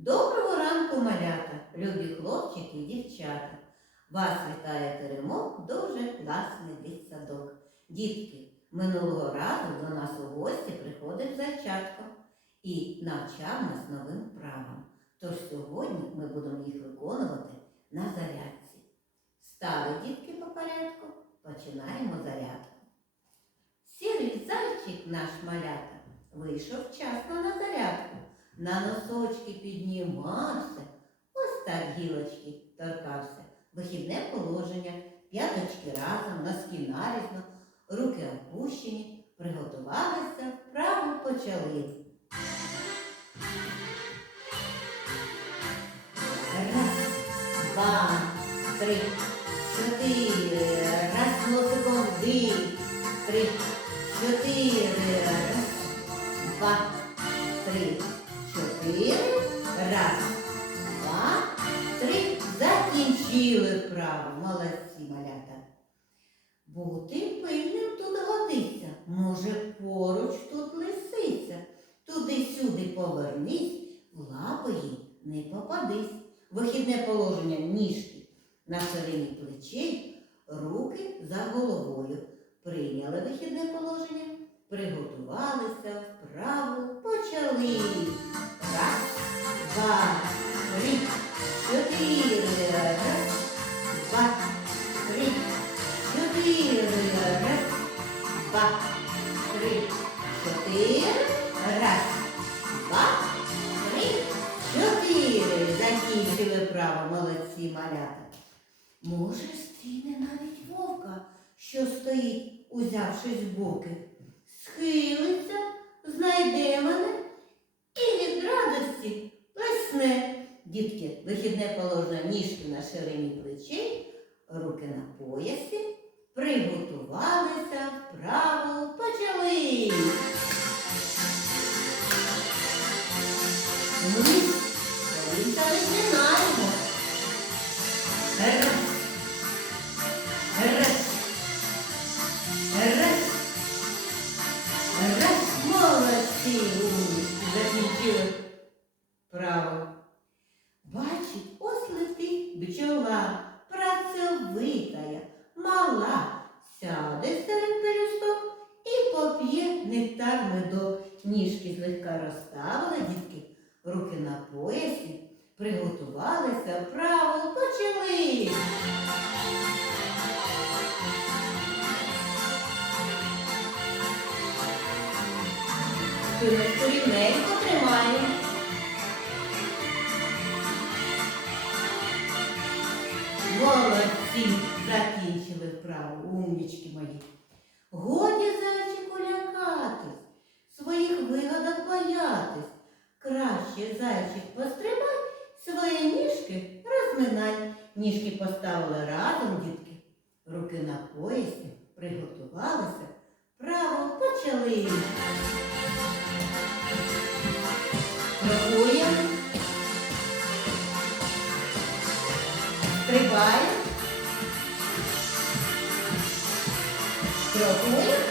Доброго ранку, малята, любі хлопчики і дівчата. Вас вітає теремок, дуже класний дитсадок. Дітки, минулого разу до нас у гості приходив зайчатко і навчав нас новим вправам. Тож сьогодні ми будемо їх виконувати на зарядці. Стали дітки по порядку, починаємо зарядку. Сірий зайчик наш малята вийшов вчасно на зарядку. На носочки піднімався, ось так гілочки торкався. Вихідне положення, п'яточки разом, носки нарізно, руки опущені, приготувалися, вправо почали. Раз, два, три, чотири. Раз носиком вдих, три, чотири. Раз, два, три, чотири. Раз, два, три. Закінчили вправо. Молодці, малята. Бути пильним тут годиться. Може, поруч тут лисиця. Туди-сюди повернись, в лапи їй не попадись. Вихідне положення ніжки на ширині плечей, руки за головою. Прийняли вихідне положення, приготувалися, два, три, чотири. Раз, два, три, чотири. Закінчили право, молодці малята. Може, стіне навіть вовка, що стоїть, узявшись в боки. Схилиться, знайде мене і від радості плесне. Дітки, вихідне положення ніжки на ширині плечей, руки на поясі, приготувалися, Коліса розминаємо. Раз. Раз. Раз. Раз. Молодці. Право. Бачить, ось летить бджола, працьовитая, мала, сяде серед пелюсток і поп'є нектар медок. Ніжки злегка розставили, дітки, руки на поясі, приготувалися, право почали. Рівненько тримаємо. Молодці, закінчили вправу, умнічки мої. Годі зайчику лякатись, розминай. Ніжки поставили разом, дітки. Руки на поясі, приготувалися. Право почали. Рахуємо. Стрибаємо. Крокуємо.